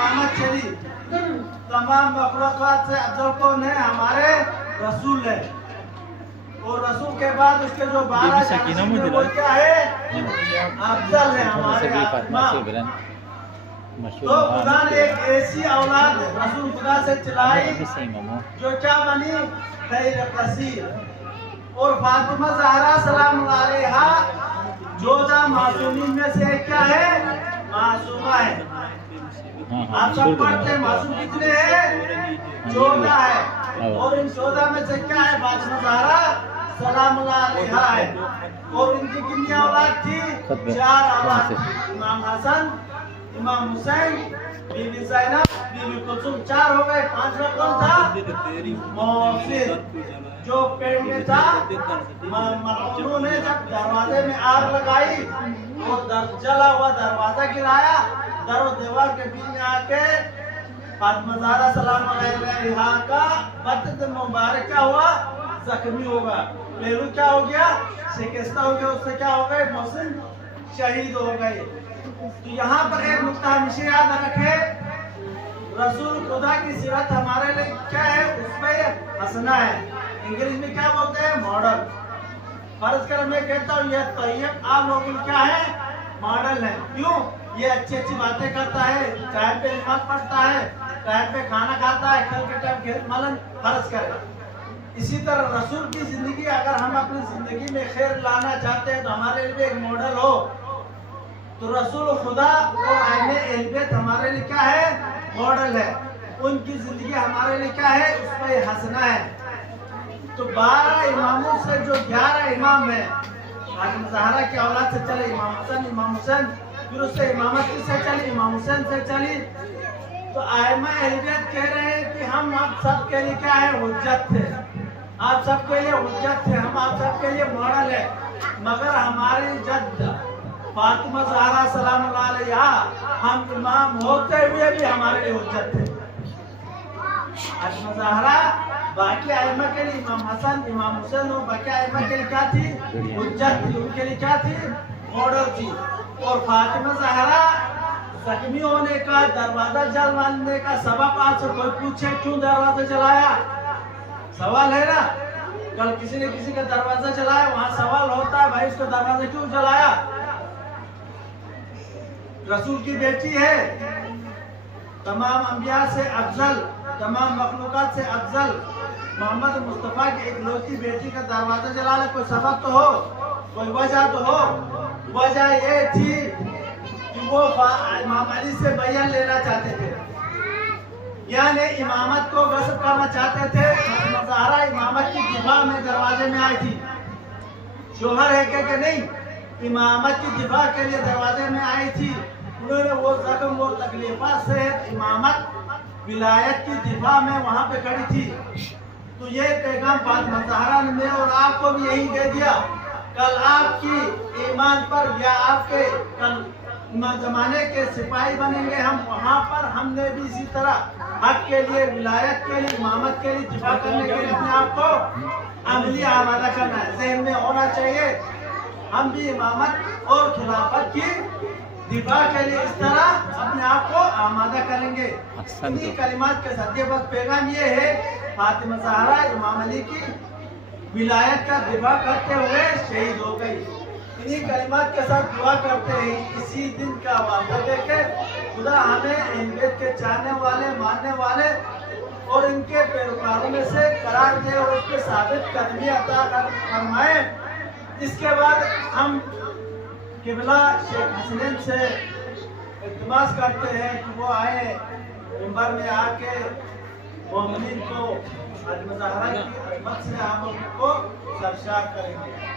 इमामत चली तमाम मखलूक़ात से अफजल कौन है? हमारे रसूल है। और रसूल के बाद उसके जो 12 जासूस हैं वो क्या है? अफजल है हमारे इमाम। तो खुदा ने एक ऐसी औलाद रसूल खुदा से चलाई जो क्या बनी? खैर कसीर। और फातिमा ज़हरा सलाम अलैहा जोजा मासूमीन में से क्या है? मासूमा है। आप सब पढ़ते हैं मासूम कितने हैं? 14 है। और इन 14 में से क्या है? फातिमा ज़हरा सलाम अलैहा है। और इनकी कितनी औलाद थी? 4 औलाद। इमाम हसन, इमाम हुसैन, बीबी ज़ैनब, बीबी कुलसुम, 4 हो गए। 5वां कौन था? मोहसिन, जो पेड़ में था। मखलून ने जब दरवाजे में आग लगाई और जला हुआ दरवाजा गिराया, दर और दीवार के बीच में आके फातिमा ज़हरा सलाम अलैहा का बदन मुबारक क्या हुआ? जख्मी होगा। पहलू क्या हो गया? शिकस्ता हो गया। उससे क्या हो गए? मोहसिन शहीद हो गए। तो यहाँ पर एक नुक्ता हमेशा याद रखे, रसूल खुदा की सीरत हमारे लिए क्या है? उसमें हसना है। इंग्लिश में क्या बोलते हैं? मॉडल। फर्ज कर मैं कहता हूँ यह तैयब आप लोगों के क्या है? मॉडल है। क्यों? ये अच्छी अच्छी बातें करता है, टाइम पे नमाज पढ़ता है, टाइम पे खाना खाता है, कल के टाइम खेल मलन फर्ज करे। इसी तरह रसूल की जिंदगी अगर हम अपनी जिंदगी में खैर लाना चाहते हैं तो हमारे लिए एक मॉडल हो। तो रसूल खुदा और आईने अहलियत हमारे लिए क्या है? मॉडल है। उनकी जिंदगी हमारे लिए क्या है? उसमें हंसना है। तो 12 इमामों से जो 11 इमाम है, फातिमा ज़हरा की औलाद से चले इमाम हसन, इमाम हुसैन, फिर उससे इमामत किससे चली? इमाम हुसैन से चली। तो आइमा अहलियत कह रहे हैं कि हम आप सब के लिए क्या है? हुज्जत थे। आप सबके लिए हुज्जत थे, हम आप सबके लिए मॉडल है। मगर हमारी जद्द फातिमा ज़हरा सलाम अलैहा हम इमाम होते हुए भी हमारे लिए हुज्जत थे। फातिमा ज़हरा बाकी आइमा के लिए, इमाम हसन, इमाम हुसैन और बाकी आइमा के लिए क्या थी? हुज्जत थी। उनके लिए क्या थी? मॉडल थी। और फातिमा ज़हरा जख्मी होने का, दरवाजा जलवाने का सबब आज से कोई पूछे क्यों दरवाजा जलाया? सवाल है ना। कल किसी ने किसी का दरवाजा जलाया, वहां सवाल होता है भाई उसका दरवाजा क्यों जलाया? रसूल की बेटी है, तमाम अंबिया से अफजल, तमाम मखलूकात से अफजल मोहम्मद मुस्तफ़ा की इकलौती बेटी का दरवाजा जलाना कोई सबब तो हो, कोई वजह तो हो। वजह ये थी कि वो इमाम अली से बयान लेना चाहते थे, यानी इमामत को गस्ब करना चाहते थे। फातिमा ज़हरा इमामत की दिफा में दरवाजे में आई थी। शोहर है क्या कि नहीं? इमामत की दिफा के लिए दरवाजे में आई थी। उन्होंने वो जख्म और तकलीफा से इमामत विलायत की दिफा में वहां पे खड़ी थी। तो ये पैगाम फातिमा ज़हरा ने और आपको भी यही दे दिया। कल आपकी ईमान पर या आपके कल जमाने के सिपाही बनेंगे हम, वहां पर हमने भी इसी तरह हक के लिए, विलायत के लिए, इमामत के लिए दिफा करने के लिए अपने आप को अमली आमादा करना है। जहन में होना चाहिए हम भी इमामत और खिलाफत की दिफा के लिए इस तरह अपने आप को आमादा करेंगे। इन्हीं कलिमात के साथ ये बस पैगाम ये है, फातिमा ज़हरा इमाम अली की विलायत का दिफा करते हुए शहीद हो गई। इन्हीं कलिमात के साथ दुआ करते हैं इसी दिन का वादा देके खुदा हमें अहलियत के चाहने वाले, मानने वाले और इनके पैरोकारों में से करार दे और उसके साबित कदमी अता फरमाए। इसके बाद हम किबला शेख हसनैन से इल्तिमास करते हैं कि वो आए मिंबर में आके मोमिनीन को फातिमा ज़हरा की अज़मत से हम उनको सरशार करेंगे।